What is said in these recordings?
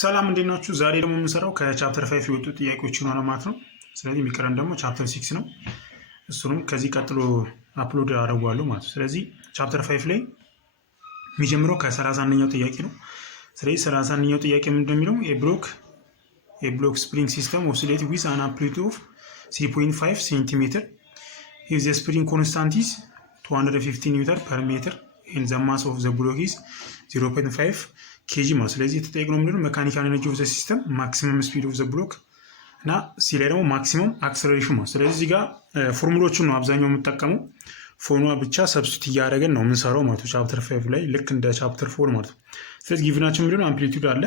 ሰላም እንዴት ናችሁ? ዛሬ ደግሞ የምንሰራው ከቻፕተር 5 የወጡ ጥያቄዎች ነው ማለት ነው። ስለዚህ የሚቀረን ደግሞ ቻፕተር 6 ነው። እሱንም ከዚህ ቀጥሎ አፕሎድ አደርጋለሁ ማለት ነው። ስለዚህ ቻፕተር 5 ላይ የሚጀምረው ከ31ኛው ጥያቄ ነው። ስለዚህ 31ኛው ጥያቄ ምንድነው የሚለው የብሎክ ስፕሪንግ ሲስተም ኦሲሌት ዊዝ አን አምፕሊቱድ ኦፍ 3.5 ሴንቲሜትር if the spring constant is 250 ኒውተን ፐር ሜትር and the mass of the block is 0.5 kg ማለት። ስለዚህ የተጠየቅነው ምንድነው መካኒካል ኤነርጂ ኦፍ ዘ ሲስተም ማክሲመም ስፒድ ኦፍ ዘ ብሎክ እና ሲ ላይ ደግሞ ማክሲመም አክሰለሬሽን ማለት። ስለዚህ እዚህ ጋር ፎርሙሎቹን ነው አብዛኛው የምጠቀመው። ፎርሙላ ብቻ ሰብስቲት እያደረገን ነው የምንሰራው ማለት ነው ቻፕተር 5 ላይ ልክ እንደ ቻፕተር 4 ማለት ነው። ስለዚህ ጊቭናችን ምንድነው አምፕሊቱድ አለ፣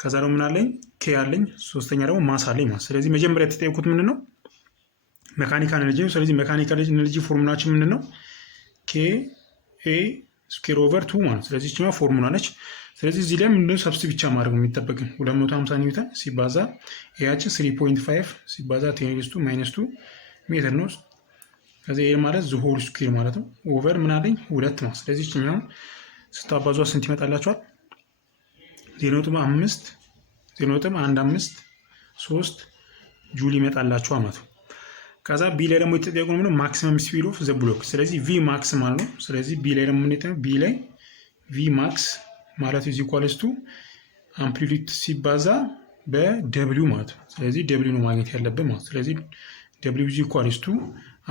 ከዛ ደግሞ ምን አለኝ ኬ አለኝ፣ ሶስተኛ ደግሞ ማስ አለኝ ማለት። ስለዚህ መጀመሪያ የተጠየቁት ምንድነው መካኒካል ኤነርጂ ነው። ስለዚህ መካኒካል ኤነርጂ ፎርሙላችን ምንድነው ኬ ኤ ስኩዌር ኦቨር 2 ማለት። ስለዚህ እቺማ ፎርሙላ ነች። ስለዚህ እዚህ ላይ ምንድነው ሰብስቲት ብቻ ማድረግ የሚጠበቅን 250 ኒውተን ሲባዛ ኤያችን 3.5 ሲባዛ 10⁻² ሜትር ነው። ከዚህ ኤ ማለት ዘ ሆል ስኩዌር ማለት ነው ኦቨር ምን አለኝ 2 ማለት። ስለዚህ እቺኛው ስታባዟ ስንት ይመጣላችኋል? 0.15 ጁል ይመጣላችኋል ማለት ነው። ከዛ ቢ ላይ ደግሞ የተጠየቀው ምንድነው ማክሲመም ስፒድ ኦፍ ዘ ብሎክ። ስለዚህ ቪ ማክስ ማለት ነው። ስለዚህ ቢ ላይ ደግሞ ምን ነው ቢ ላይ ቪ ማክስ ማለት ኢዝ ኢኳልስ ቱ አምፕሊቱድ ሲባዛ በደብሊው ማለት ነው። ስለዚህ ደብሊው ነው ማግኘት ያለብን ማለት። ስለዚህ ደብሊው ኢዝ ኢኳልስ ቱ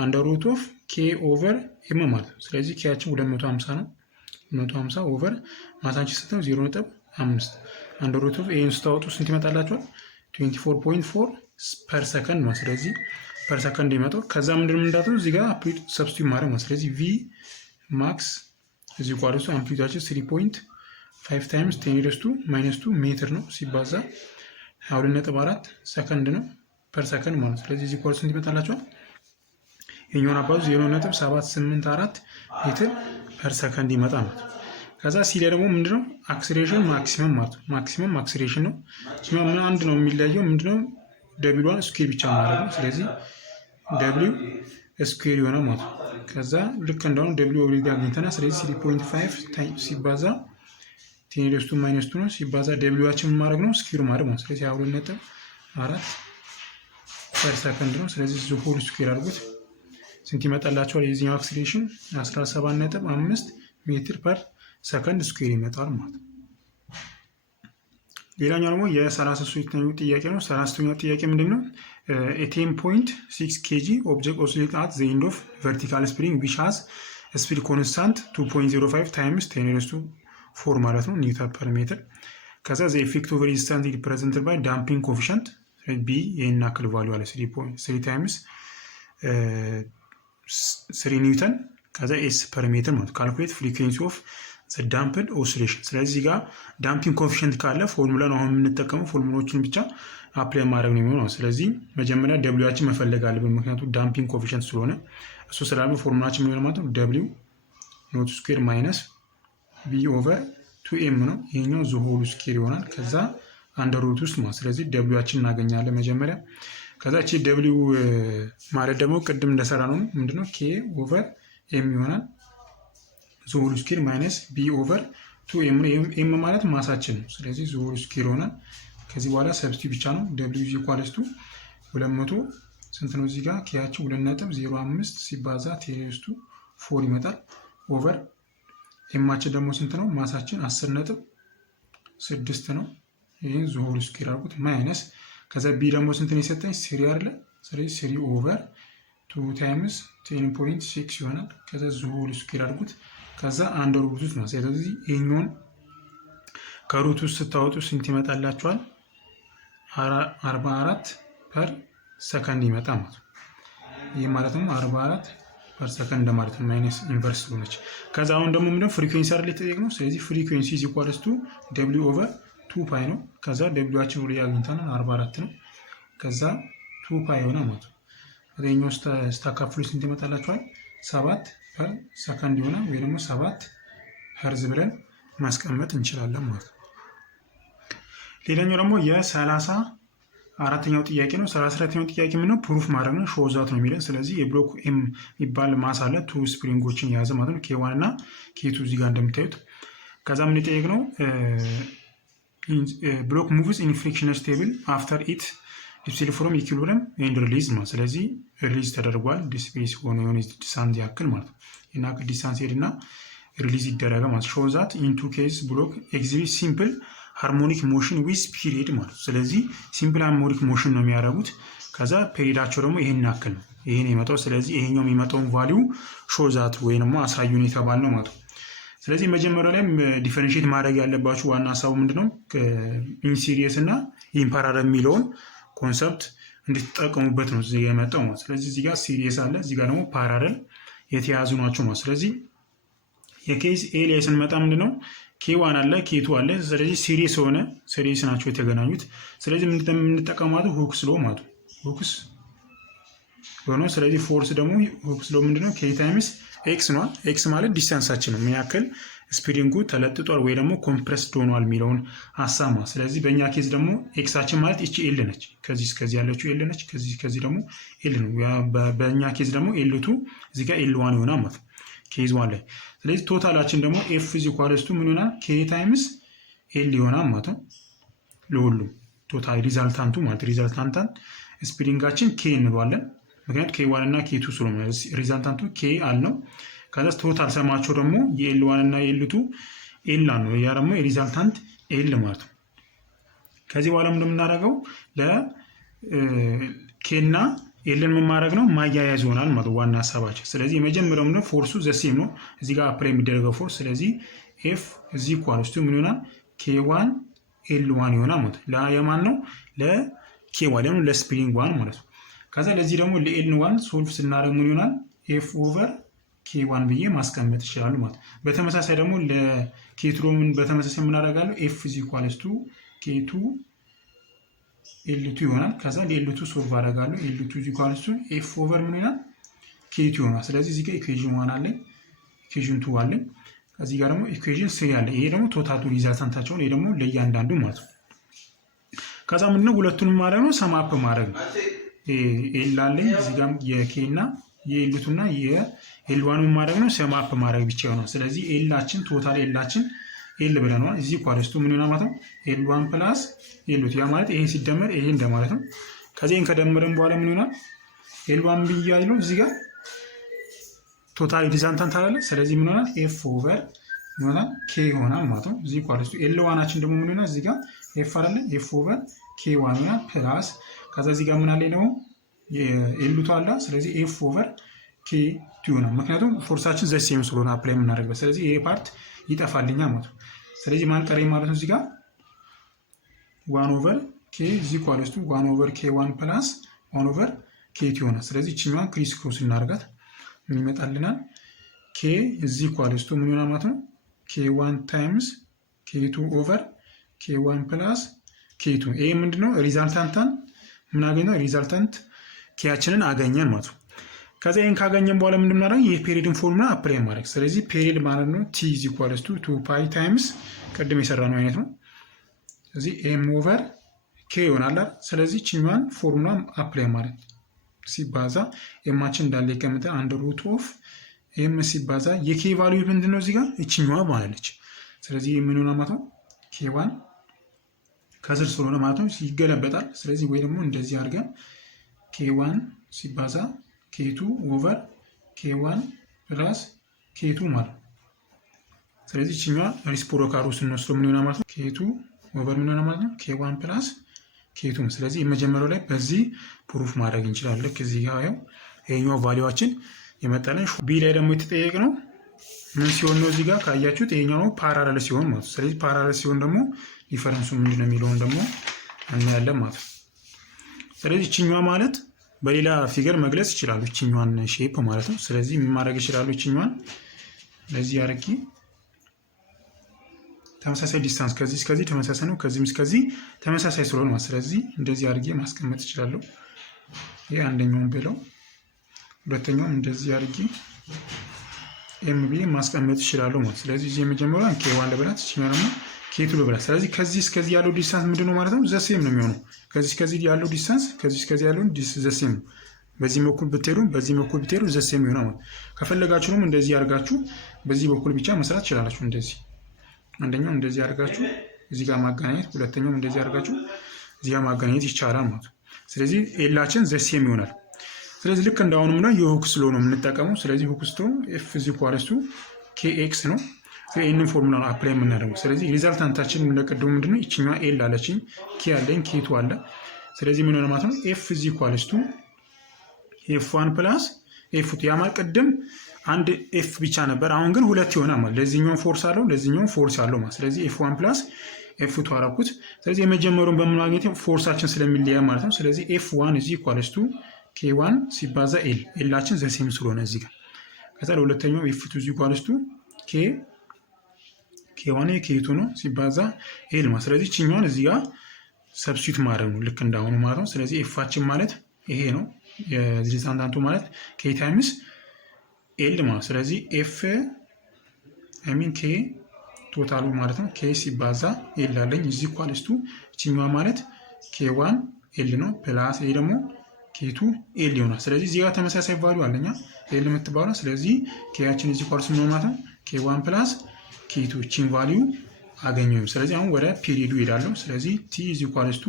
አንደር ሩት ኦፍ ኬ ኦቨር ኤም ማለት ነው። ስለዚህ ኬያችን 250 ነው። 250 ኦቨር ማሳችን ስንት ነው 0.5 አንደር ሩት ኦፍ ኤን ስታወጡ ስንት ይመጣላችኋል? 24.4 ፐር ሰከንድ ነው። ስለዚህ ፐር ሰከንድ ይመጣው። ከዛ ምንድነው እንዳትሉ እዚህ ጋር አምፕሊቱድ ሰብስቲት ማድረግ ነው። ስለዚህ ቪ ማክስ እዚህ ኳልሱ አምፕሊቱዳችን 3.5 ታይምስ 10⁻² ሜትር ነው ሲባዛ 22.4 ሰከንድ ነው ፐር ሰከንድ ማለት። ስለዚህ እዚህ ኳልሱ ስንት ይመጣላችኋል? የኛውን አባዙ 0.784 ሜትር ፐር ሰከንድ ይመጣ ማለት። ከዛ ሲ ላይ ደግሞ ምንድነው አክሰሌሬሽን ማክሲመም ማለት ነው። ማክሲመም አክሰሌሬሽን ነው። እኛው ምን አንድ ነው የሚለየው ምንድነው ደብሊው ስኩዌር ብቻ ማለት ነው። ስለዚህ ደብሊው ስኩዌር ይሆናል ማለት ነው። ከዛ ልክ እንደሆነ ደብሊው ኦልሬዲ አግኝተናል። ስለዚህ 3.5 ሲባዛ 10⁻² ነው ሲባዛ ደብሊዋችን ምን ማድረግ ነው ስኩዌር ማድረግ ነው። ስለዚህ 22.4 ፐር ሰከንድ ነው። ስለዚህ እዚህ ሆል ስኩዌር አድርጉት ስንት ይመጣላችኋል? የዚህኛው አክሰሌሬሽን 17.5 ሜትር ፐር ሰከንድ ስኩዌር ይመጣል ማለት ነው። ሌላኛው ደግሞ የ33ኛው ጥያቄ ነው። 33ኛው ጥያቄ ምንድነው? 10.6 kg ኦብጀክት ኦሲሌት አት ዘ ኤንድ ኦፍ ቨርቲካል ስፕሪንግ ዊች ሃዝ ስፒድ ኮንስታንት 2.05 ታይምስ 10⁻⁴ ማለት ነው ኒውተን ፐር ሜትር። ከዛ ዘ ኢፌክት ኦፍ ሬዚስታንስ ሪፕሬዘንትድ ባይ ዳምፒንግ ኮኤፊሺየንት ቢ ይሄን አክል ቫልዩ አለ 3 ታይምስ 3 ኒውተን ከዛ ኤስ ፐር ሜትር ማለት ካልኩሌት ፍሪኩዌንሲ ኦፍ ዘ ዳምፕድ ኦሲሌሽን። ስለዚህ ጋር ዳምፒንግ ኮኤፊሺየንት ካለ ፎርሙላ ነው አሁን የምንጠቀመው። ፎርሙላዎችን ብቻ አፕላይ ማድረግ ነው የሚሆነው። ስለዚህ መጀመሪያ ደብሊዋችን መፈለግ አለብን ምክንያቱም ዳምፒንግ ኮኤፊሺየንት ስለሆነ እሱ ስላለ ፎርሙላችን ምን ማለት ነው ደብሊው ኖት ስኩዌር ማይነስ ቢ ኦቨር 2ኤም ነው። ይሄኛው ዘ ሆል ስኩዌር ይሆናል። ከዛ አንደር ሩት ውስጥ ማለት ስለዚህ ደብሊዋችን እናገኛለን መጀመሪያ። ከዛ እቺ ደብሊው ማለት ደግሞ ቅድም እንደሰራ ነው ምንድነው ኬ ኦቨር ኤም ይሆናል ዘ ሆል ስኩዌር ማይነስ ቢ ኦቨር 2ኤም ነው። ኤም ማለት ማሳችን ነው። ስለዚህ ዘ ሆል ስኩዌር ይሆናል። ከዚህ በኋላ ሰብስቲት ብቻ ነው ደብሊው ኢዝ ኢኳልስ ቱ 200 ስንት ነው እዚህ ጋር ኬያችን 2.05 ሲባዛ 10⁻⁴ ይመጣል ኦቨር ኤማችን ደግሞ ስንት ነው ማሳችን 10.6 ነው። ይሄን ዘ ሆል ስኩዌር አድርጉት ማይነስ ከዛ ቢ ደግሞ ስንት ነው የሰጠኝ 3 አይደለ። ስለዚህ 3 ኦቨር 2 ታይምስ 10.6 ይሆናል። ከዛ ዘ ሆል ስኩዌር አድርጉት ከዛ አንደር ሩት ውስጥ ነው። ስለዚህ ይሄኛውን ከሩት ውስጥ ስታወጡ ስንት ይመጣላችኋል? 44 ፐር ሰከንድ ይመጣ ማለት ነው። ይሄ ማለት ነው 44 ፐር ሰከንድ ማለት ነው ማይነስ ኢንቨርስ ሆነች። ከዛ አሁን ደግሞ ምንድነው ፍሪኩዌንሲ አይደል የተጠየቅነው። ስለዚህ ፍሪኩዌንሲ ኢዝ ኢኳልስ ቱ ደብሊው ኦቨር 2 ፓይ ነው። ከዛ ደብሊዋችን ወደ ያግኝተናል 44 ነው። ከዛ 2 ፓይ ይሆናል ማለት ነው። አገኘው ስታካፍሉ ስንት ይመጣላችኋል? 7 ፐር ሰከንድ ይሆናል ወይ ደግሞ 7 ሄርዝ ብለን ማስቀመጥ እንችላለን ማለት ነው። ሌላኛው ደግሞ የ34ኛው ጥያቄ ነው። 34ኛው ጥያቄ ምንድነው ፕሩፍ ማድረግ ነው ሾው ዛት ነው የሚለን። ስለዚህ የብሎክ ኤም የሚባል ማስ አለ 2 ስፕሪንጎችን የያዘ ማለት ነው ኬ1 እና ኬ2 እዚህ ጋር እንደምታዩት። ከዛ ምን ጠየቅ ነው ብሎክ ሙቭስ ኢን ፍሪክሽነስ ስቴብል አፍተር ኢት ዲስፕሌይ ፍሮም ኢኩሊብሪየም ኤንድ ሪሊዝ ማለት ስለዚህ ሪሊዝ ተደርጓል ዲስፕሌስ ሆኖ የሆነ ዲስታንስ ያክል ማለት ነው እና ዲስታንስ ሄድና ሪሊዝ ይደረጋል ማለት ሾው ዛት ኢን ቱ ኬዝ ብሎክ ኤግዚቢት ሲምፕል ሃርሞኒክ ሞሽን ዊዝ ፒሪድ ማለት ስለዚህ ሲምፕል ሃርሞኒክ ሞሽን ነው የሚያደርጉት ከዛ ፔሪዳቸው ደግሞ ይሄን ያክል ነው ይሄን የመጣው ስለዚህ ይሄኛው የሚመጣውን ቫልዩ ሾው ዛት ወይ ደግሞ አሳዩን የተባለ ነው ማለት ስለዚህ መጀመሪያ ላይ ዲፈረንሺየት ማድረግ ያለባችሁ ዋና ሐሳቡ ምንድነው ኢን ሲሪየስ እና ኢን ፓራለል የሚለውን ኮንሰፕት እንድትጠቀሙበት ነው እዚህ የመጣው ማለት ስለዚህ እዚህ ጋር ሲሪየስ አለ እዚህ ጋር ደግሞ ፓራለል የተያዙ ናቸው ማለት ስለዚህ የኬዝ ኤ ላይ ስንመጣ ምንድነው K1 አለ K2 አለ ስለዚህ ሲሪየስ ናቸው የተገናኙት ስለዚህ የምንጠቀማው ሁክስ ሎ ማለት ሁክስ ሆኖ ስለዚህ ፎርስ ደግሞ ሁክስ ሎ ምንድነው K ታይምስ ኤክስ ነው ኤክስ ማለት ዲስታንሳችን ነው ምን ያክል ስፒሪንጉ ተለጥጧል ወይ ደግሞ ኮምፕረስድ ሆኗል የሚለውን ሐሳብ ነው ስለዚህ በእኛ ኬዝ ደግሞ ኤክሳችን ማለት እቺ ኤል ነች ከዚህ እስከዚህ ያለችው ኤል ነች ከዚህ ደግሞ ኤል ነው በእኛ ኬዝ ደግሞ ኤል2 እዚህ ጋር ኤል1 ይሆናል ማለት ኬዝ 1 ላይ ስለዚህ ቶታላችን ደግሞ ኤፍ ኢዝ ኢኳልስ ቱ ምን ይሆናል ኬ ታይምስ ኤል ይሆናል ማለት ነው ለሁሉም ቶታል ሪዛልታንቱ ማለት ሪዛልታንታን ስፒሪንጋችን ኬ እንለዋለን ምክንያቱም K1 እና K2 ስለሆነ ሪዛልታንቱ K አልነው ከዛ ቶታል ሰማቸው ደግሞ የኤል1 እና የኤል2 ኤል ነው ያ ደግሞ የሪዛልታንት ኤል ማለት ነው ከዚህ በኋላ ምን እንደምናደርገው ለ K እና ኤልን ምን ማድረግ ነው ማያያዝ ይሆናል ማለት ዋና ሐሳባችን ስለዚህ የመጀመሪያው ነው ፎርሱ ዘሴም ነው እዚህ ጋር አፕላይ የሚደረገው ፎርስ ስለዚህ F is equals to ምን ይሆናል K1 L1 ይሆናል ማለት ለየማን ነው ለK1 ደግሞ ለስፕሪንግ 1 ማለት ነው ከዛ ለዚህ ደግሞ ለኤል1 ሶልቭ ስናደርግ ምን ይሆናል ኤፍ ኦቨር K1 ብዬ ማስቀመጥ ይችላል ማለት በተመሳሳይ ደግሞ ለኬ2 ምን በተመሳሳይ ምን አደርጋለሁ ኤፍ ኢዝ ኢኳልስ ቱ K2 L2 ይሆናል ከዛ ለኤል2 ሶልቭ አደርጋለሁ ኤል2 ኢዝ ኢኳልስ ቱ ኤፍ ኦቨር ምን ይሆናል K2 ይሆናል ስለዚህ እዚህ ጋር ኢኩዌሽን 1 አለ ኢኩዌሽን 2 አለ እዚህ ጋር ደግሞ ኢኩዌሽን 3 አለ ይሄ ደግሞ ቶታሉ ሪዛልታንታቸው ነው ይሄ ደግሞ ለእያንዳንዱ ማለት ነው ከዛ ምንድነው ሁለቱንም ማለት ነው ሰማፕ ማድረግ ነው ኤል አለኝ እዚህ ጋር የኬ እና የኤል2 እና የኤል1 ማድረግ ነው ሰማፕ ማድረግ ብቻ ነው ስለዚህ ኤላችን ቶታል ኤላችን ኤል ብለናል እዚህ ኳልስቱ ምን ይሆናል ማለት ነው ኤል1 ፕላስ ኤል2 ያ ማለት ይሄ ሲደመር ይሄ እንደማለት ነው ከዚህን ከደመረን በኋላ ምን ይሆናል ኤል1 ብያለሁ እዚህ ጋር ቶታል ሪዛልታንት አለ ስለዚህ ምን ይሆናል ኤፍ ኦቨር ምን ይሆናል ኬ ይሆናል ማለት ነው እዚህ ኳልስቱ ኤል1አችን ደግሞ ምን ይሆናል እዚህ ጋር ኤፍ አይደለ ኤፍ ኦቨር ኬ1 ይሆናል ፕላስ ከዛ እዚህ ጋር ምን አለ ነው የኤል2 አለ ስለዚህ ኤፍ ኦቨር ኬ2 ይሆናል ምክንያቱም ፎርሳችን ዘሴም ስለሆነ አፕላይ የምናደርገው ስለዚህ ይሄ ፓርት ይጠፋልኛል ማለት ነው ስለዚህ ማን ቀረኝ ማለት ነው እዚህ ጋር 1 ኦቨር ኬ ኢዝ ኢኳልስ ቱ 1 ኦቨር ኬ1 ፕላስ 1 ኦቨር ኬ2 ይሆናል ስለዚህ እቺኛን ክሪስ ክሮስ እናደርጋት ምን ይመጣልናል ኬ ኢዝ ኢኳልስ ቱ ምን ይሆናል ማለት ነው ኬ1 ታይምስ ኬ2 ኦቨር ኬ1 ፕላስ ኬ2 ይሄ ምንድነው ሪዛልታንታን ምን አገኘው ሪዛልታንት ኬያችንን አገኘን ማለት ነው ከዛ ይሄን ካገኘን በኋላ ምንድነው እናደርጋለን የፔሪድን ፎርሙላ አፕላይ ማድረግ ስለዚህ ፔሪድ ማለት ነው t is equals to 2 pi times ቀደም የሰራነው አይነት ነው ስለዚህ m over k ይሆናል ስለዚህ ቺኛን ፎርሙላ አፕላይ ማድረግ ሲባዛ ኤማችን እንዳለ ይቀመጣል አንደር ሩት ኦፍ ኤም ሲባዛ የኬ ቫልዩ ምንድነው እዚህ ጋር እቺኛዋ ማለች ስለዚህ ምን ሆነ ማለት ነው k1 ከስር ስለሆነ ማለት ነው ይገለበጣል ስለዚህ ወይ ደግሞ እንደዚህ አድርገን k1 ሲባዛ k2 ኦቨር k1 ፕላስ k2 ማለት ስለዚህ እቺኛዋ ሪሲፕሮካሉ ስንወስደው ምን ይሆናል ማለት ነው k2 ኦቨር ምን ይሆናል ማለት ነው k1 ፕላስ k2 ስለዚህ የመጀመሪያው ላይ በዚህ ፕሩፍ ማድረግ እንችላለን ልክ እዚህ ጋር ያው ይሄኛው ቫልዩዋችን የመጣለን ቢ ላይ ደግሞ የተጠየቅነው ምን ሲሆን ነው እዚህ ጋር ካያችሁት ይሄኛው ነው ፓራለል ሲሆን ማለት ነው ስለዚህ ፓራለል ሲሆን ደግሞ ዲፈረንሱ ምንድነው የሚለውን ደግሞ እናያለን ማለት ነው ስለዚህ እቺኛዋ ማለት በሌላ ፊገር መግለጽ ይችላሉ እቺኛዋን ሼፕ ማለት ነው ስለዚህ ምን ማድረግ ይችላሉ እቺኛዋን ለዚህ አርቂ ተመሳሳይ ዲስታንስ ከዚህ እስከዚህ ተመሳሳይ ነው ከዚህም እስከዚህ ተመሳሳይ ስለሆነ ማለት ስለዚህ እንደዚህ አርጌ ማስቀመጥ ይችላል ይሄ አንደኛውን ብለው ሁለተኛውን እንደዚህ አርጌ ኤምቢ ማስቀመጥ ይችላል ማለት ስለዚህ እዚህ የመጀመሪያው K1 ለብላት እቺኛው ደግሞ K2 ለብላት ስለዚህ ከዚህ እስከዚህ ያለው ዲስታንስ ምንድነው ማለት ነው ዘሴም ነው የሚሆነው ከዚህ እስከዚህ ያለው ዲስታንስ ከዚህ እስከዚህ ያለው ዘሴም በዚህ በኩል ብትሄዱ በዚህ በኩል ብትሄዱ ዘሴም ይሆናል ማለት ከፈለጋችሁም እንደዚህ አርጋችሁ በዚህ በኩል ብቻ መስራት ይችላልችሁ እንደዚህ አንደኛው እንደዚህ አርጋችሁ እዚህ ጋር ማገናኘት፣ ሁለተኛውም እንደዚህ አድርጋችሁ እዚህ ጋር ማገናኘት ይቻላል ማለት ነው። ስለዚህ ኤላችን ዘሴም ይሆናል። ስለዚህ ልክ እንዳሁንም ነው የሁክስ ሎ ነው የምንጠቀመው። ስለዚህ ሁክስ ሎ ኤፍ ኢዝ ኢኳልስ ቱ ኬኤክስ ነው። ይህንን ፎርሙላ ነው አፕላይ የምናደርገው። ስለዚህ ሪዛልታንታችን እንደቀደሙ ምንድነው ይችኛዋ ኤል አለችኝ፣ ኬ አለኝ፣ ኬቱ አለ። ስለዚህ ምን ሆነ ማለት ነው ኤፍ ኢዝ ኢኳልስ ቱ ኤፍ ዋን ፕላስ ኤፍ ቱ። ያ ማለት ቅድም አንድ ኤፍ ብቻ ነበር፣ አሁን ግን ሁለት ይሆናል ማለት ለዚህኛው ፎርስ አለው ለዚህኛው ፎርስ አለው ማለት። ስለዚህ ኤፍ ዋን ፕላስ ኤፍ ቱ አደረኩት። ስለዚህ የመጀመሪያውን በማግኘት ፎርሳችን ስለሚለያይ ማለት ነው። ስለዚህ ኤፍ ዋን ኢዝ ኢኳልስ ቱ ኬ ዋን ሲባዛ ኤል፣ ኤላችን ዘሴም ስለሆነ እዚህ ጋር። ከዛ ለሁለተኛው ኤፍ ቱ ኢዝ ኢኳልስ ቱ ኬ ዋን ኬ ቱ ነው ሲባዛ ኤል ማለት። ስለዚህ ችኛዋን እዚህ ጋር ሰብስቲት ማድረግ ነው ልክ እንዳሁኑ ማለት ነው። ስለዚህ ኤፋችን ማለት ይሄ ነው የሪዛልታንቱ ማለት ኬ ታይምስ ኤል ማለት። ስለዚህ ኤፍ ኬ ቶታሉ ማለት ነው ኬ ሲባዛ ኤል አለኝ እዚህ ኢኳልስ ቱ ችኛዋ ማለት ኬ ዋን ኤል ነው ፕላስ ይሄ ደግሞ ኬቱ ኤል ይሆናል። ስለዚህ እዚህ ጋር ተመሳሳይ ቫልዩ አለኛ ኤል የምትባለው። ስለዚህ ኬያችን እዚህ ኢኳልስ ነው ማለት ነው ኬ ዋን ፕላስ ኬቱ ቺን ቫልዩ አገኘው። ስለዚህ አሁን ወደ ፒሪዱ ሄዳለሁ። ስለዚህ ቲ ኢዝ ኢኳልስ ቱ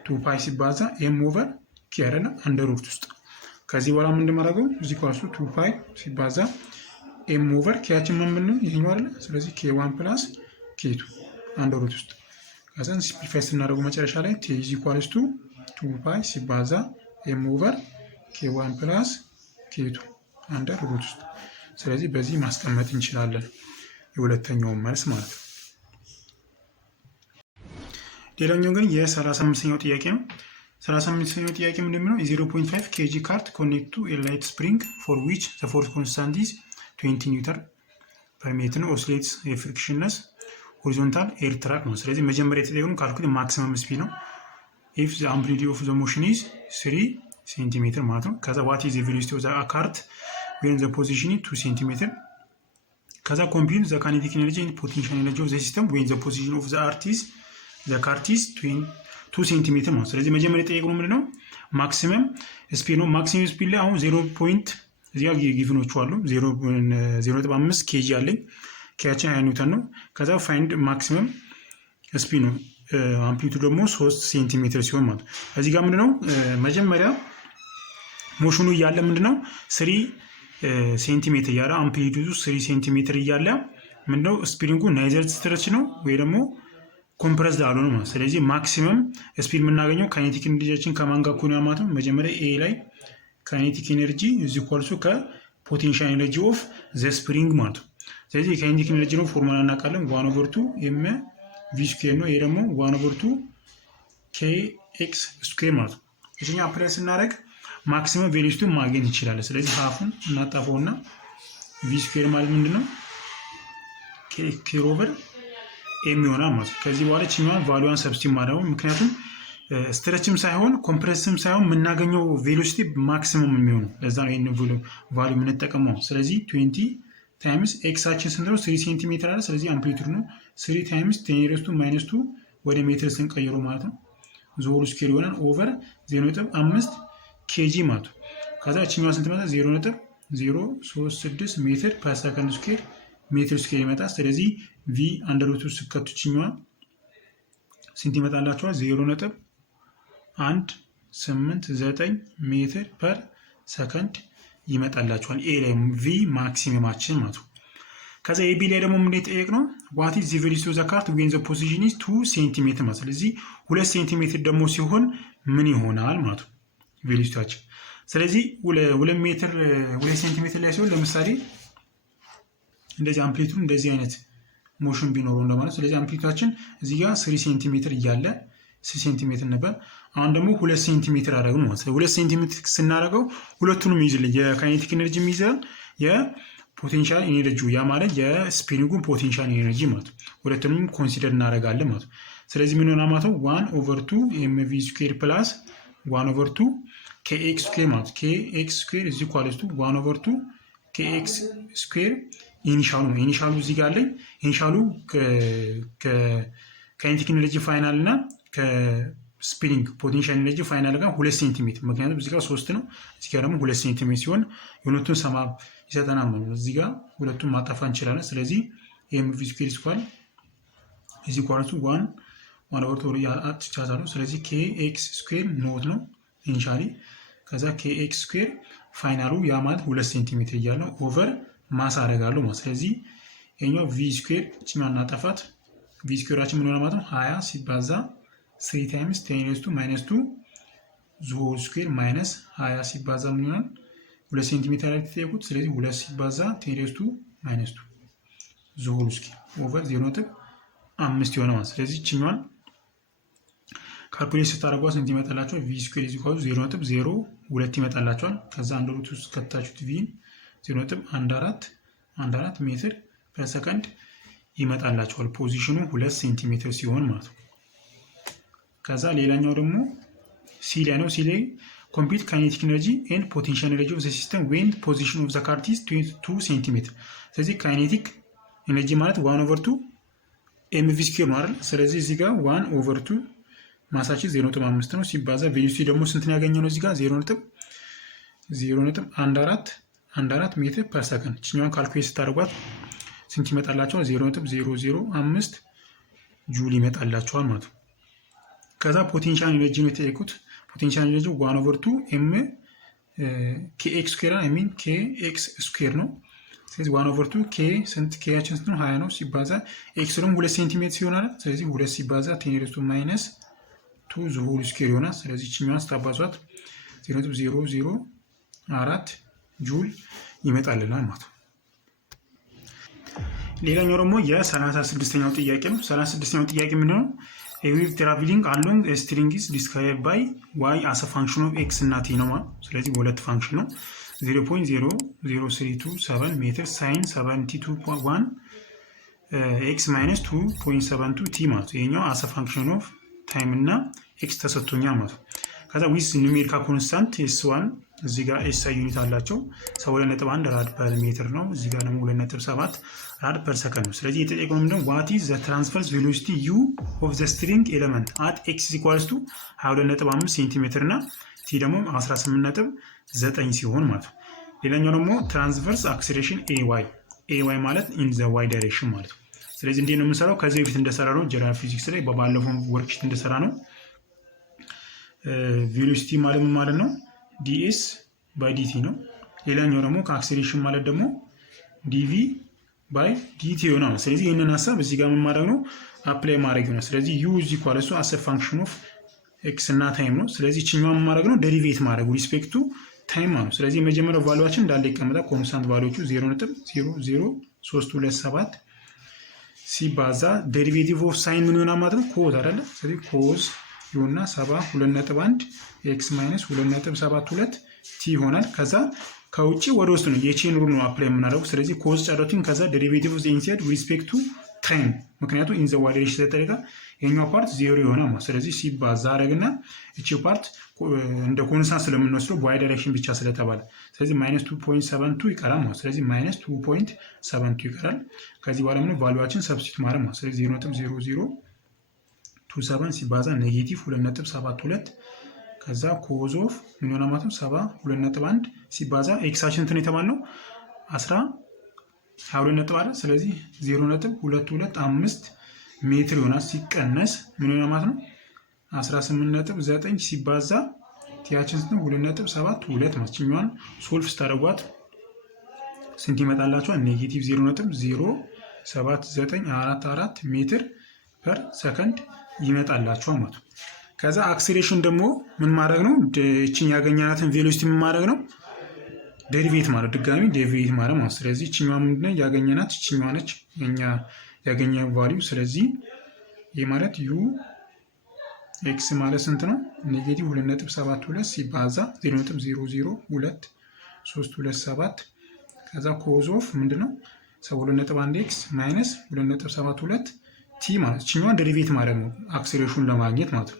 2 ፓይ ሲባዛ ኤም ኦቨር ኬ አይደለ አንደር ሩት ውስጥ። ከዚህ በኋላ ምን እንደማደርገው ኢዝ ኢኳልስ ቱ 2 ፓይ ሲባዛ ኤም ኦቨር ኬያችን ምን ነው ይሄኛው አይደለ። ስለዚህ ኬ ዋን ፕላስ ኬቱ አንደር ሩት ውስጥ ከዛን ሲምፕሊፋይ ስናደርገው መጨረሻ ላይ ቲ ኢዝ ኢኳልስ ቱ 2 ፓይ ሲባዛ ኤም ኦቨር ኬ ዋን ፕላስ ኬቱ አንደር ሩት ውስጥ። ስለዚህ በዚህ ማስቀመጥ እንችላለን የሁለተኛውን መልስ ማለት ነው። ሌላኛው ግን የ35ኛው ጥያቄ ነው። 35ኛው ጥያቄ ምንድነው? 0.5 ኬጂ ካርት ኮኔክት ቱ ኤ ላይት ስፕሪንግ ፎር ዊች ዘ ፎርስ ኮንስታንት ኢዝ 20 ኒውተን ፐር ሜትር ኦስሌትስ የፍሪክሽንነስ ሆሪዞንታል ኤር ትራክ ነው። ስለዚህ መጀመሪያ የተጠየቁን ካልኩሌት ማክሲመም ስፒድ ነው። ኢፍ ዘ አምፕሊቲዩድ ኦፍ ዘ ሞሽን ኢዝ 3 ሴንቲሜትር ማለት ነው። ከዛ ዋት ኢዝ ዘ ቬሎሲቲ ኦፍ ዘ ካርት ዌን ዘ ፖዚሽን ኢዝ 2 ሴንቲሜትር። ከዛ ኮምፒውት ዘ ካይኔቲክ ኤነርጂ ኤንድ ፖቴንሻል ኤነርጂ ኦፍ ዘ ሲስተም ዌን ዘ ፖዚሽን ኦፍ ዘ አርቲስ ዘ ካርት ኢዝ 2 ሴንቲሜትር ማለት። ስለዚህ መጀመሪያ የጠየቅነው ምንድነው ማክሲመም ስፒድ ነው። ማክሲመም ስፒድ ላይ አሁን 0 ፖይንት እዚያ ጊቭኖቹ አሉ 0.5 ኬጂ አለኝ ኬያችን 20 ኒውተን ነው። ከዛ ፋይንድ ማክሲመም ስፒድ ነው አምፕሊቱድ ደግሞ 3 ሴንቲሜትር ሲሆን ማለት ነው። እዚህ ጋር ምንድነው መጀመሪያ ሞሽኑ እያለ ምንድነው 3 ሴንቲሜትር እያለ አምፕሊቱዱ 3 ሴንቲሜትር እያለ ምንድነው ስፒዲንጉ ናይዘር ስትረች ነው ወይ ደግሞ ኮምፕረስድ አልሆነ ማለት። ስለዚህ ማክሲመም ስፒድ የምናገኘው ካይኔቲክ ኤነርጂያችን ከማን ጋር እኩል ነው ማለት ነው። መጀመሪያ ኤ ላይ ካይኔቲክ ኤነርጂ ኢዝ ኢኳልስ ቱ ከፖቴንሻል ኤነርጂ ኦፍ ዘ ስፕሪንግ ማለት ነው። ስለዚህ የካይኔቲክ ኤነርጂ ነው ፎርሙላ እናውቃለን 1/2 ኤም ቪ ስኩዌር ነው። ይሄ ደግሞ 1/2 ኬ ኤክስ ስኩዌር ማለት ነው። እኛ አፕላይ ስናደርግ ማክሲመም ቬሎሲቲውን ማግኘት እንችላለን። ስለዚህ ሀፉን እናጣፈውና ቪ ስኩዌር ማለት ምንድነው ኬ ኦቨር ኤም ይሆናል ማለት ነው። ከዚህ በኋላ ቺኛዋን ቫልዩዋን ሰብስቲት ማድረግ ምክንያቱም ስትረችም ሳይሆን ኮምፕሬስም ሳይሆን የምናገኘው ቬሎሲቲ ማክሲመም የሚሆነው ለዛ ነው ይሄን ቫልዩ የምንጠቀመው። ስለዚህ 20 ታይምስ ኤክሳችን ስንት ነው 3 ሴንቲሜትር አለ። ስለዚህ አምፕሊቱድ ነው 3 ታይምስ 10⁻2 ወደ ሜትር ስንቀይረው ማለት ነው ዞሩ ስኬር ይሆናል ኦቨር 0.5 ኬጂ ማለት ነው። ከዛ እቺኛዋ ስንት መጣ 0.036 ሜትር ፐር ሰከንድ ስኩዌር ሜትር ስኩዌር ይመጣል። ስለዚህ ቪ አንደር ሩት ውስጥ ስከቱ እቺኛዋ ስንት ይመጣላችኋል 0.189 ሜትር ፐር ሰከንድ ይመጣላችኋል። ኤ ላይ ቪ ማክሲመማችን ማለት ነው። ከዛ ኤቢ ላይ ደግሞ ምን ጠየቅ ነው ዋት ኢዝ ዘ ቬሎሲቲ ኦፍ ዘ ካርት ዌን ዘ ፖዚሽን ኢዝ 2 ሴንቲሜትር ማለት። ስለዚህ 2 ሴንቲሜትር ደግሞ ሲሆን ምን ይሆናል ማለት ነው ቬሎሲቲያችን። ስለዚህ 2 ሴንቲሜትር ላይ ሲሆን ለምሳሌ እንደዚህ አምፕሊቱድ እንደዚህ አይነት ሞሽን ቢኖረው እንደማለት። ስለዚህ አምፕሊቱዳችን እዚህ ጋር 3 ሴንቲሜትር እያለ 6 ሴንቲሜትር ነበር። አሁን ደግሞ 2 ሴንቲሜትር አደረግን ማለት ነው። 2 ሴንቲሜትር ስናደርገው ሁለቱንም ይይዝልኝ የካይኔቲክ ኤነርጂ ይይዛል የፖቴንሻል ኤነርጂ ያ ማለት የስፒሪንጉን ፖቴንሻል ኤነርጂ ማለት ነው። ሁለቱንም ኮንሲደር እናደርጋለን ማለት ነው። ስለዚህ ምን ሆነ ማለት ነው 1/2 ኤምቪ ስኩዌር ፕላስ 1/2 kx ስኩዌር ማለት kx ስኩዌር is equal to 1/2 kx ስኩዌር ኢኒሻሉ ነው። ኢኒሻሉ እዚህ ጋር አለኝ። ኢኒሻሉ ከካይኔቲክ ኤነርጂ ፋይናል እና ከስፕሪንግ ፖቴንሻል ኤነርጂ ፋይናል ጋር 2 ሴንቲሜትር ምክንያቱም እዚህ ጋር 3 ነው እዚህ ጋር ደግሞ 2 ሴንቲሜትር ሲሆን የሁለቱን ሰማ ይሰጠናል ማለት ነው። እዚህ ጋር ሁለቱን ማጣፋ እንችላለን። ስለዚህ ኤምቪ ስኩዌር ኢዝ ኢኳል ቱ 1/2 አጥቻታለሁ። ስለዚህ kx ስኩዌር ኖት ነው ኢኒሻሊ። ከዛ kx ስኩዌር ፋይናሉ ያ ማለት 2 ሴንቲሜትር እያለው ኦቨር ማስ አደርጋለሁ ማለት። ስለዚህ የኛው ቪ ስኩዌር እችኛው እናጠፋት። ቪ ስኩዌራችን ምን ሆነ ማለት ነው 20 ሲባዛ 3 ታይምስ 10⁻2 ዘ ሆል ስኩዌር ማይነስ 20 ሲባዛ ምን ይሆናል 2 ሴንቲሜትር ላይ ተጠየቁት። ስለዚህ 2 ሲባዛ 10⁻2 ዘ ሆል ስኩዌር ኦቨር 0.5 ይሆናል ማለት። ስለዚህ እችኛዋን ካልኩሌት ስታደርጓት ስንት ይመጣላችኋል? ቪ ስኩዌር ኢዝ ኢኳል ቱ 0.02 ይመጣላችኋል። ከዛ አንድ ሩት ውስጥ ከተታችሁት ቪ 0.14 ሜትር ፐር ሰከንድ ይመጣላችኋል። ፖዚሽኑ 2 ሴንቲሜትር ሲሆን ማለት ነው። ከዛ ሌላኛው ደግሞ ሲ ላይ ነው። ሲ ላይ ኮምፒውት ካይኔቲክ ኤነርጂ ኤንድ ፖቴንሻል ኤነርጂ ኦፍ ዘ ሲስተም ዌን ፖዚሽን ኦፍ ዘ ካርት ኢዝ 2 ሴንቲሜትር። ስለዚህ ካይኔቲክ ኤነርጂ ማለት 1/2 ኤምቪ ስኩዌር ነው አይደል? ስለዚህ እዚህ ጋር 1/2 ማሳችን 0.5 ነው ሲባዛ ቬሎሲቲ ደግሞ ስንትን ያገኘነው እዚህ ጋር 0.14 ሜትር ፐር ሰከንድ። እችኛዋን ካልኩሌት ስታደርጓት ስንት ይመጣላቸዋል? 0.005 ጁል ይመጣላቸዋል ማለት ነው። ከዛ ፖቴንሻል ኤነርጂ ነው የጠየቁት። ፖቴንሻል ኤነርጂ 1/2 ኤም kx ስኩዌር kx ስኩዌር ነው። ስለዚህ 1/2 k ስንት kያችን ስንት ነው 20 ነው ሲባዛ x ደግሞ 2 ሴንቲሜትር ሲሆናል። ስለዚህ 2 ሲባዛ 10⁻2 ዘ ሆል ስኩዌር ይሆናል። ስለዚህ እችኛዋን ስታባዟት 0.004 ጁል ይመጣልናል ማለት ነው። ሌላኛው ደግሞ የ36ኛው ጥያቄ ነው። 36ኛው ጥያቄ ምንድነው? A wave traveling along a string is described by y as a function of x እና t ነው ማለት። ስለዚህ በሁለት ፋንክሽን ነው 0.00327 ሜትር ሳይን 72.1 x ማይነስ 2.72 t ማለት ነው። ይሄኛው as a function of ታይም እና x ተሰጥቶኛል ማለት ነው። ከዛ ዊዝ ኑሜሪካል ኮንስታንት s1 እዚህ ጋር SI ዩኒት አላቸው 2.1 ራድ ፐር ሜትር ነው። እዚህ ጋር ደግሞ 2.7 ራድ ፐር ሰከንድ ነው። ስለዚህ የተጠየቀው ምንድነው? ዋት ኢዝ ዘ ትራንስቨርስ ቬሎሲቲ u ኦፍ ዘ ስትሪንግ ኤሌመንት አት x ኢኳልስ ቱ 22.5 ሴንቲሜትር እና t ደግሞ 18.9 ሲሆን ማለት ነው። ሌላኛው ደግሞ ትራንስቨርስ አክሰሌሬሽን ay ማለት ኢን ዘ y ዳይሬክሽን ማለት ነው። ስለዚህ እንዴት ነው የምንሰራው? ከዚህ በፊት እንደሰራ ነው ጀነራል ፊዚክስ ላይ በባለፈው ወርክሺት እንደሰራ ነው። ቬሎሲቲ ማለት ምን ማለት ነው? ds ባይ dt ነው። ሌላኛው ደግሞ ከአክሰሌሬሽን ማለት ደግሞ dv ባይ dt ይሆናል። ስለዚህ ይሄንን ሐሳብ እዚህ ጋር ምን ማድረግ ነው? አፕላይ ማድረግ ነው። ስለዚህ u is equal to as a function of x እና ታይም ነው። ስለዚህ እቺኛው ምን ማድረግ ነው? ዴሪቬት ማድረግ ሪስፔክት ቱ ታይም ነው። ስለዚህ የመጀመሪያው ቫልዩአችን እንዳለ ይቀመጣል። ኮንስታንት ቫልዩዎቹ 0.00327 ሲባዛ ዴሪቬቲቭ ኦፍ ሳይን ምን ይሆናል ማለት ነው? ኮዝ አይደለ? ስለዚህ ኮዝ ይሆንና 72.1 x ማይነስ 2.72 t ይሆናል። ከዛ ከውጪ ወደ ውስጥ ነው የቼን ሩል ነው አፕላይ የምናደርገው። ስለዚህ ኮዝ ጨረቱን ከዛ ዴሪቬቲቭ ኦፍ ኢንሳይድ ሪስፔክት ቱ ታይም ምክንያቱም ኢን ዘ ዋይ ዳይሬክሽን ስለተጠየቀ የኛው ፓርት 0 ይሆናል ማለት። ስለዚህ ሲባዛ አደረግና እቺ ፓርት እንደ ኮንስታንት ስለምንወስደው በዋይ ዳይሬክሽን ብቻ ስለተባለ ስለዚህ -2.72 ይቀራል ማለት። ስለዚህ -2.72 ይቀራል። ከዚህ በኋላ ምን ቫልዩአችን ሰብስቲት ማድረግ ማለት። ስለዚህ 0.0027 ሲባዛ ኔጌቲቭ 2.72 ከዛ ኮዝ ኦፍ ምን ሆነ ማለት ነው 72.1 ሲባዛ ኤክሳችን እንትን የተባልነው 22.4 ስለዚህ 0.225 ሜትር ይሆናል። ሲቀነስ ምን ሆነ ማለት ነው 18.9 ሲባዛ ቲያችን ስንት 2.72 ማለት ነው። ሶልቭ ስታደርጓት ስንት ይመጣላችኋል? ኔጌቲቭ 0.07944 ሜትር ፐር ሰከንድ ይመጣላችኋል ማለት ነው። ከዛ አክሰሌሬሽን ደግሞ ምን ማድረግ ነው? እቺን ያገኘናትን ቬሎሲቲ ምን ማድረግ ነው? ዴሪቬት ማለት ድጋሚ ዴሪቬት ማለት ነው። ስለዚህ እቺኛዋ ምንድነው ያገኘናት? እቺኛዋ ነች እኛ ያገኘነው ቫልዩ። ስለዚህ ይሄ ማለት ዩ ኤክስ ማለት ስንት ነው? ኔጌቲቭ 2.72 ሲባዛ 0.002327 ከዛ ኮዝ ኦፍ ምንድነው 72.1 ኤክስ ማይነስ 2.72 ቲ ማለት እቺኛዋን ዴሪቬት ማድረግ ነው አክሰሌሬሽኑን ለማግኘት ማለት ነው።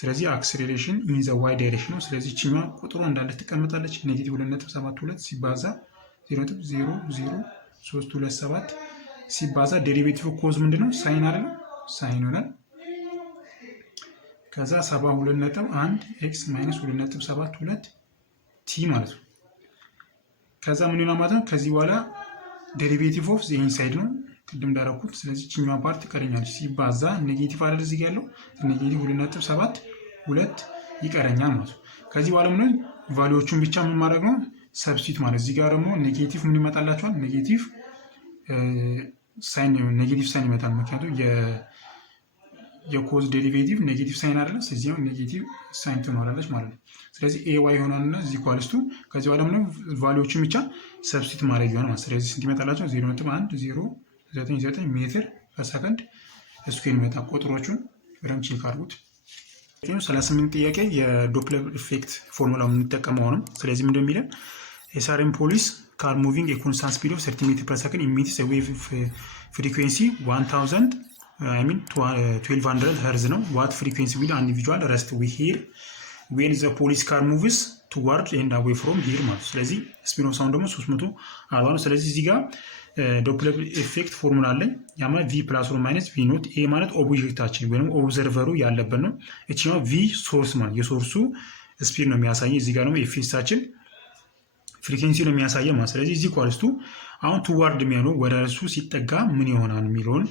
ስለዚህ አክሰሌሬሽን ኢን ዘ ዋይ ዳይሬክሽን ነው። ስለዚህ እቺኛዋ ቁጥሯ እንዳለ ትቀመጣለች። ኔጌቲቭ 2.72 ሲባዛ 0.00327 ሲባዛ ዴሪቬቲቭ ኮዝ ምንድነው ሳይን አይደል? ሳይን ይሆናል። ከዛ 72.1 ኤክስ ማይነስ 2.72 ቲ ማለት ነው። ከዛ ምን ይሆናል ማለት ነው? ከዚህ በኋላ ዴሪቬቲቭ ኦፍ ዘ ኢንሳይድ ነው። ቅድም እንዳደረኩት። ስለዚህ ችኛዋ ፓርት ይቀረኛል ሲባዛ ኔጌቲቭ አይደል እዚህ ያለው ኔጌቲቭ 2.72 ይቀረኛል ማለት ነው። ከዚህ በኋላ ምን ቫልዩዎቹን ብቻ ምን ማድረግ ነው ሰብስቲት ማለት። እዚህ ጋር ደግሞ ኔጌቲቭ ምን ይመጣላችኋል ኔጌቲቭ ሳይን ይመጣል። ምክንያቱም የኮዝ ዴሪቬቲቭ ኔጌቲቭ ሳይን አይደለ ስለዚህ ኔጌቲቭ ሳይን ትኖራለች ማለት ነው። ስለዚህ ኤ ዋይ ይሆናልና እዚህ ኳልስቱ ከዚህ በኋላ ምን ቫልዩዎቹን ብቻ ሰብስቲት ማድረግ ይሆናል ማለት። ስለዚህ ስንት ይመጣላችሁ 0.1099 ሜትር በሰከንድ ስኩዌር ይመጣ። ቁጥሮቹን በደንብ ቼክ አድርጉት። 38 ጥያቄ የዶፕለር ኢፌክት ፎርሙላ የምንጠቀመው ነው። ስለዚህ ምንድነው የሚለን ኤስአርኤም ፖሊስ ካር ሙቪንግ ኤ ኮንስታንት ስፒድ ኦፍ 30 ሜትር ፐር ሰከንድ ኢሚትስ ኤ ዌቭ ፍሪኩዌንሲ 1200 ሄርዝ ነው። ዋት ፍሪኩዌንሲ ዊል አን ኢንዲቪጁዋል ረስት ዊ ሂር ዌን ዘ ፖሊስ ካር ሙቭስ ቱዋርድ ኤንድ አዌይ ፍሮም ሂር ማለት። ስለዚህ ስፒድ ኦፍ ሳውንድ ደግሞ 340 ነው። ስለዚህ እዚህ ጋር ዶፕለር ኢፌክት ፎርሙላ አለኝ። ያ ማለት ቪ ፕላስ ኦር ማይነስ ቪ ኖት። ኤ ማለት ኦብጀክታችን ወይም ኦብዘርቨሩ ያለበት ነው። እቺኛው ቪ ሶርስ ማለት የሶርሱ ስፒድ ነው የሚያሳየው። እዚህ ጋር ደግሞ ኤፌክታችን ፍሪኩዌንሲ ነው የሚያሳየው ማለት። ስለዚህ እዚህ ኳልስቱ አሁን ቱዋርድ የሚሆነው ወደ እሱ ሲጠጋ ምን ይሆናል የሚለውን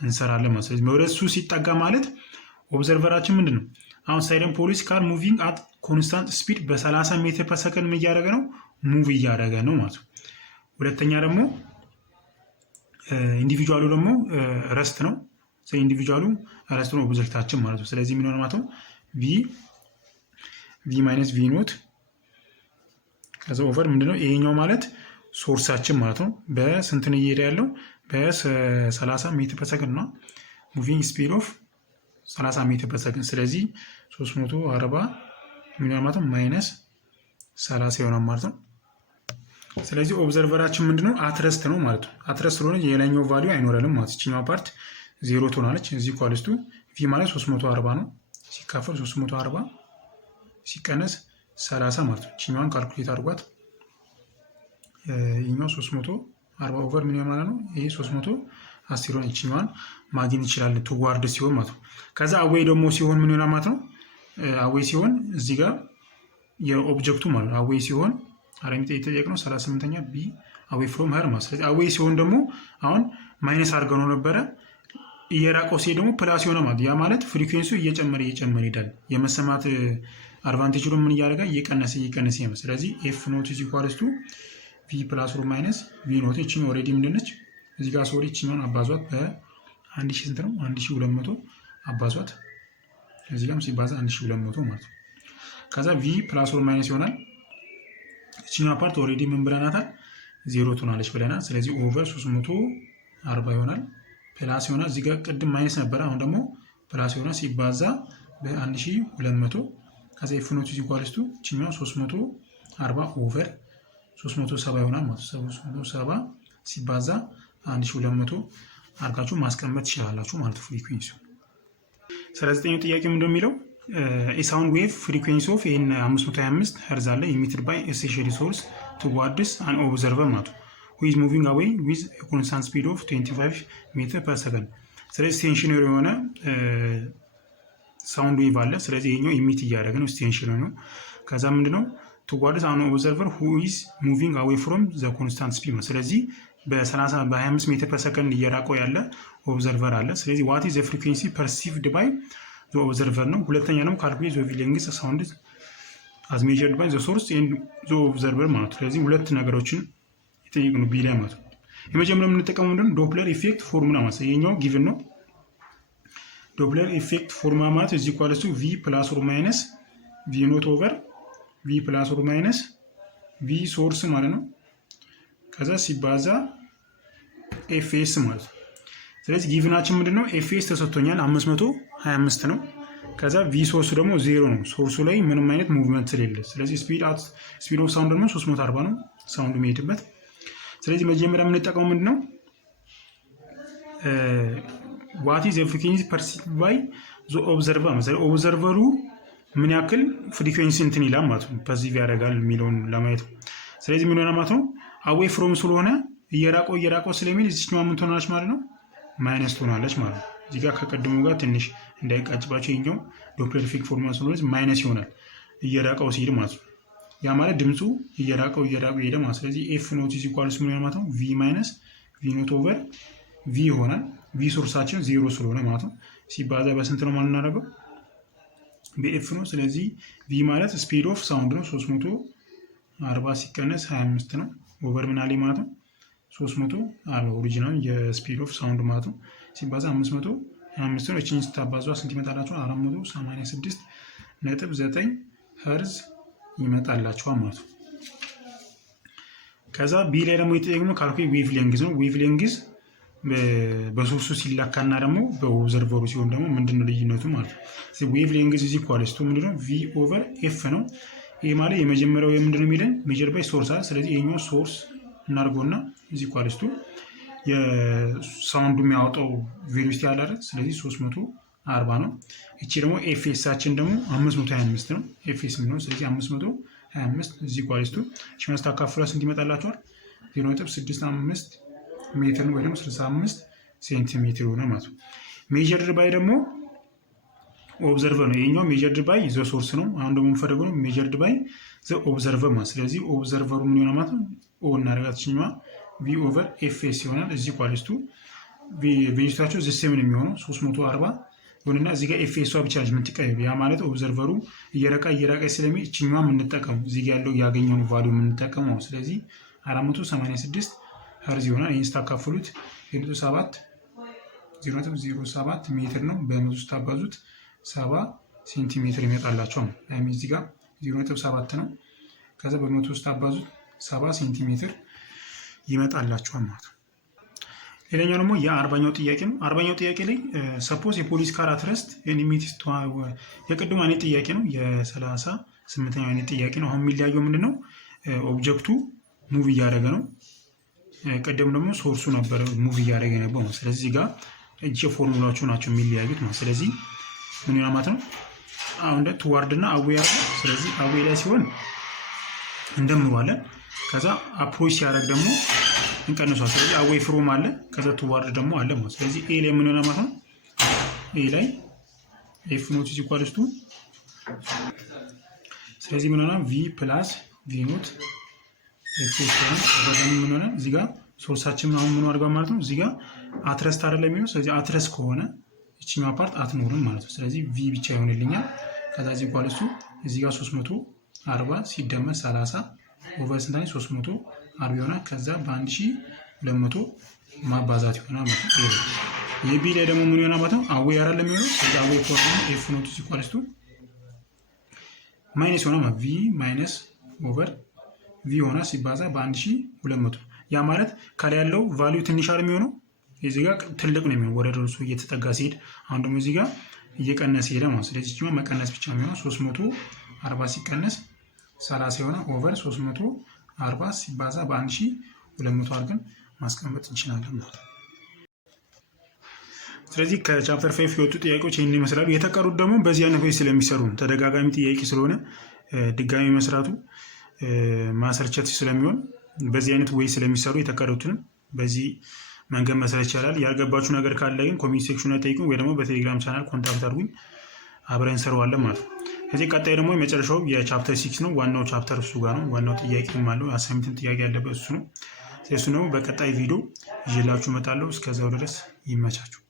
እንሰራለን ማለት። ስለዚህ ወደ እሱ ሲጠጋ ማለት ኦብዘርቨራችን ምንድን ነው አሁን ሳይረን ፖሊስ ካር ሙቪንግ አት ኮንስታንት ስፒድ በ30 ሜትር ፐር ሰከንድ ምን እያደረገ ነው ሙቭ እያደረገ ነው ማለት ነው። ሁለተኛ ደግሞ ኢንዲቪጁዋሉ ደግሞ ረስት ነው። ስለዚህ ኢንዲቪጁዋሉ ረስት ነው ኦብጀክታችን ማለት ነው። ስለዚህ ምን ሆነ ማለት ነው ቪ ማይነስ ቪ ኖት ከዛ ኦቨር ምንድነው ይሄኛው ማለት ሶርሳችን ማለት ነው። በስንት ነው እየሄደ ያለው በ30 ሜትር ፐር ሰከንድ ነው ሙቪንግ ስፒድ ኦፍ 30 ሜትር ፐር ሰከንድ። ስለዚህ 340 ምን ማለት ነው ማይነስ 30 ይሆናል ማለት ነው። ስለዚህ ኦብዘርቨራችን ምንድነው አትረስት ነው ማለት ነው። አትረስት ስለሆነ የላይኛው ቫልዩ አይኖረንም ማለት ይችኛው ፓርት ዜሮ ትሆናለች። እዚህ ኳልስቱ ቪ ማለት 340 ነው ሲካፈል 340 ሲቀነስ 30 ማለት ነው። ይችኛዋን ካልኩሌት አድርጓት። ይሄኛው 340 ኦቨር ምን ማለት ነው ይሄ 310 ነው። ይችኛዋን ማግኘት ይችላል ቱዋርድ ሲሆን ማለት ነው። ከዛ አዌይ ደግሞ ሲሆን ምን ይሆናል ማለት ነው። አዌይ ሲሆን እዚህ ጋር የኦብጀክቱ ማለት ነው አዌይ ሲሆን አረሚት የተጠየቅነው 38ኛ ቢ አዌይ ፍሮም ሄር ማለት። ስለዚህ አዌይ ሲሆን ደግሞ አሁን ማይነስ አድርገው ነው ነበረ እየራቀው ሲሄድ ደግሞ ፕላስ ይሆናል ማለት። ያ ማለት ፍሪኩዌንሲው እየጨመረ ይሄዳል። የመሰማት አድቫንቴጅ ደግሞ ምን እያደረገ እየቀነሰ ይመጣል። ስለዚህ ኤፍ ኖት ኢዝ ኢኳልስ ቱ ቪ ፕላስ ኦር ማይነስ ቪ ኖት። እቺን ኦሬዲ ምንድነች እዚህ ጋር ሶሪ እቺን አባዟት በ1000 ስንት ነው 1200 አባዟት። እዚህ ጋርም ሲባዛ 1200 ማለት ነው። ከዛ ቪ ፕላስ ኦር ማይነስ ይሆናል። እቺኛው ፓርት ኦሬዲ ምን ብለናታል ዜሮ ትሆናለች ብለናል። ስለዚህ ኦቨር 340 ይሆናል ፕላስ ይሆናል። እዚህ ጋር ቅድም ማይነስ ነበረ አሁን ደግሞ ፕላስ ይሆናል ሲባዛ በ1200 ከዛ ኤፍ ኖት ኢዝ ኢኳልስ ቱ እቺኛው 340 ኦቨር 370 ይሆናል ማለት ነው። 370 ሲባዛ 1200 አርጋችሁ ማስቀመጥ ትችላላችሁ ማለት ነው ፍሪኩዌንሲው። 39ኛው ጥያቄ ምንድነው የሚለው ሳውንድ ዌቭ ፍሪኩዌንሲ ኦፍ ይሄን 525 ሄርዝ አለ ኢሚትድ ባይ ስቴሽነሪ ሶርስ ቱዋርድስ አን ኦብዘርቨር ማለት ነው who is moving away with a constant speed of 25 ሜትር ፐር ሰከንድ። ስለዚህ ስቴሽነሪ የሆነ ሳውንድ ዌቭ አለ። ስለዚህ ይሄኛው ኢሚት እያደረገ ነው ስቴሽነሪ ነው። ከዛ ምንድነው ቱዋርድስ አን ኦብዘርቨር who is moving away from the constant speed። ስለዚህ በ25 ሜትር ፐር ሰከንድ እየራቀው ያለ ኦብዘርቨር አለ። ስለዚህ what is the frequency perceived by the observer ነው። ሁለተኛ ነው calculate the wavelength sound as measured by the source and the observer ማለት ነው። ስለዚህ ሁለት ነገሮችን ይጠይቁን ቢ ላይ ማለት ነው። የመጀመሪያው የምንጠቀመው ምንድነው ዶፕለር ኢፌክት ፎርሙላ ማለት ነው። ይሄኛው ጊቭን ነው። ዶፕለር ኢፌክት ፎርሙላ ማለት እዚህ ኢኳልስ ቱ ቪ ፕላስ ኦር ማይነስ ቪ ኖት ኦቨር ቪ ፕላስ ኦር ማይነስ ቪ ሶርስ ማለት ነው። ከዛ ሲባዛ ኤፍኤስ ማለት ነው። ስለዚህ ጊቭናችን ምንድነው ኤፍኤስ ተሰጥቶኛል 525 ነው። ከዛ ቪ ሶርስ ደግሞ 0 ነው። ሶርሱ ላይ ምንም አይነት ሙቭመንት ስለሌለ ስለዚህ ስፒድ ኦፍ ሳውንድ ደግሞ 340 ነው ሳውንድ የሚሄድበት። ስለዚህ መጀመሪያ የምንጠቀመው ምንድነው ዋት ኢዝ ፍሪኩዌንሲ ፐርሲቭድ ባይ ዘ ኦብዘርቨር ማለት ነው። ኦብዘርቨሩ ምን ያክል ፍሪኩዌንሲ እንትን ይላል ማለት ነው ፐርሲቭ ያደርጋል የሚለውን ለማየት። ስለዚህ ምን ሆነ ማለት ነው አዌይ ፍሮም ስለሆነ እየራቀው ስለሚል እዚህኛው ምን ትሆናለች ማለት ነው ማይነስ ትሆናለች ማለት ነው። እዚህ ጋር ከቀድሞ ጋር ትንሽ እንዳይቃጭባቸው ይሄኛው ዶፕለር ኢፌክት ፎርሙላ ስለሆነ ማይነስ ይሆናል እየራቀው ሲሄድ ማለት ነው። ያ ማለት ድምፁ እየራቀው ይሄደ ማለት። ስለዚህ ኤፍ ኖት ኢዝ ኢኳልስ ምን ማለት ነው ቪ ማይነስ ቪ ኖት ኦቨር ቪ ይሆናል። ቪ ሶርሳችን 0 ስለሆነ ማለት ነው ሲባዛ በስንት ነው ማለት እናደርገው በኤፍ ነው። ስለዚህ ቪ ማለት ስፒድ ኦፍ ሳውንድ ነው 340 ሲቀነስ 25 ነው ኦቨር ምን አለ ማለት ነው 340 ኦሪጂናል የስፒድ ኦፍ ሳውንድ ማለት ነው ሲባዛ 525 ነው። እቺን ስታባዙ ስንት ይመጣላችኋል? 486.9 ሄርዝ ይመጣላችኋል ማለት ነው። ከዛ ቢ ላይ ደግሞ የተጠየቅነው ካልኩሌት ዌቭ ሌንግዝ ነው። ዌቭ ሌንግዝ በሶርሱ ሲላካና ደግሞ በኦብዘርቨሩ ሲሆን ደግሞ ምንድነው ልዩነቱ ማለት ነው። ዌቭ ሌንግዝ ኢዝ ኢኳልስ ቱ ምንድነው ቪ ኦቨር ኤፍ ነው። ይሄ ማለት የመጀመሪያው የምንድነው የሚለን ሜጀር ባይ ሶርስ አለ። ስለዚህ ይሄኛው ሶርስ እናድርገውና ኢዝ ኢኳልስ ቱ የሳውንዱ የሚያወጣው ቬሎሲቲ አለ አይደል? ስለዚህ 340 ነው። እቺ ደግሞ ኤፍኤሳችን ደግሞ 525 ነው። ኤፍኤስ ምን ነው? ስለዚህ 525 ኢዝ ኢኳልስ ቱ እሺ ማስተካከሉ ስንት ይመጣላችኋል? 0.65 ሜትር ወይ ደግሞ 65 ሴንቲሜትር ሆነ ማለት ነው። ሜጀርድ ባይ ደግሞ ኦብዘርቨር ነው። ይሄኛው ሜጀርድ ባይ ዘ ሶርስ ነው። አሁን ደግሞ የምንፈልገው ነው ሜጀርድ ባይ ዘ ኦብዘርቨር ማለት። ስለዚህ ኦብዘርቨሩ ምን ይሆናል ማለት ነው? ኦ እናደርጋችኛዋ ቪ ኦቨር ኤፍኤስ ይሆናል። እዚህ ኳሊስቱ ቬጅታቸው ዘሴም ነው የሚሆነው 340 ይሁንና እዚህ ጋር ኤፍኤሷ ብቻ ነች የምትቀየሩ። ያ ማለት ኦብዘርቨሩ እየራቀ ስለሚሄድ እችኛዋ የምንጠቀሙ እዚህ ያለው ያገኘውን ቫልዩ የምንጠቀመው። ስለዚህ 486 ሄርዝ ይሆናል። ይህን ስታካፍሉት 0.07 ሜትር ነው። በመቶ ስታባዙት 70 ሴንቲሜትር ይመጣላቸዋል። እዚህ ጋር 0.7 ነው። ከዛ በመቶ ስታባዙት 70 ሴንቲሜትር ይመጣላቸዋል ማለት ነው። ሌላኛው ደግሞ የ40ኛው ጥያቄ ነው። 40ኛው ጥያቄ ላይ ሰፖዝ የፖሊስ ካር አትረስት ኤኒሚቲስ የቅድሙ አይነት ጥያቄ ነው። የ38ኛው አይነት ጥያቄ ነው። አሁን የሚለያየው ምንድነው? ኦብጀክቱ ሙቭ እያደረገ ነው። ቀደም ደግሞ ሶርሱ ነበረ ሙቭ እያደረገ ነበር ነው። ስለዚህ ጋር እጅ ፎርሙላዎቹ ናቸው የሚለያዩት ነው። ስለዚህ ምን ይሆናል ማለት ነው? አሁን ቱዋርድ እና አዌ ያለ። ስለዚህ አዌ ላይ ሲሆን እንደምዋለን። ከዛ አፕሮች ሲያደርግ ደግሞ እንቀንሷል። ስለዚህ አዌ ፍሮም አለ። ከዛ ቱዋርድ ደግሞ አለ ማለት። ስለዚህ ኤ ላይ ምን ይሆናል ማለት ነው? ኤ ላይ ኤፍ ኖት ኢዝ ኢኳልስ ቱ ስለዚህ ምን ይሆናል? ቪ ፕላስ ቪ ኖት ኤፍ ሲሆን ደግሞ ምን ይሆናል? እዚህ ጋር ሶርሳችን አሁን ምን አድርጋ ማለት ነው? እዚህ ጋር አትረስት አይደለም የሚሆነው። ስለዚህ አትረስ ከሆነ እቺኛው ፓርት አትኖርም ማለት ነው። ስለዚህ ቪ ብቻ ይሆንልኛል። ከዛ እዚህ ጓል እሱ እዚህ ጋር 340 ሲደመር 30 ኦቨር ስንታኝ 340 ይሆናል። ከዛ በ1200 ማባዛት ይሆናል ማለት ነው። የቢ ላይ ደግሞ ምን ይሆናል ማለት ነው? አዌ አይደለም የሚሆነው። ስለዚህ አዌ ከሆነ ኤፍ ኖት ኢኳልስ ቱ ማይነስ ይሆናል ማለት ቪ ማይነስ ኦቨር ቪ ሆና ሲባዛ በ1200 ያ ማለት ካለ ያለው ቫልዩ ትንሽ አይደል የሚሆነው እዚህ ጋር ትልቅ ነው የሚሆነው ወደ ደርሶ እየተጠጋ ሲሄድ። አሁን ደግሞ እዚህ ጋር እየቀነሰ ሄደ ማለት ስለዚህ እቺ መቀነስ ብቻ የሚሆነው 340 ሲቀነስ 30 የሆነ ኦቨር 340 ሲባዛ በ1200 አድርገን ማስቀመጥ እንችላለን ማለት ነው። ስለዚህ ከቻፕተር 5 የወጡ ጥያቄዎች ይህን ይመስላሉ። የተቀሩት ደግሞ በዚህ አይነት ወይ ስለሚሰሩ ተደጋጋሚ ጥያቄ ስለሆነ ድጋሚ መስራቱ ማሰርቸት ስለሚሆን በዚህ አይነት ወይ ስለሚሰሩ የተቀሩትንም በዚህ መንገድ መስራት ይቻላል። ያልገባችሁ ነገር ካለ ግን ኮሜንት ሴክሽን ላይ ጠይቁኝ ወይ ደግሞ በቴሌግራም ቻናል ኮንታክት አድርጉኝ፣ አብረን እንሰራዋለን ማለት ነው። ከዚህ ቀጣይ ደግሞ የመጨረሻው የቻፕተር 6 ነው። ዋናው ቻፕተር እሱ ጋር ነው። ዋናው ጥያቄም አለው አሳይመንት ጥያቄ ያለበት እሱ ነው። እሱ ነው በቀጣይ ቪዲዮ ይዤላችሁ እመጣለሁ። እስከዛው ድረስ ይመቻችሁ።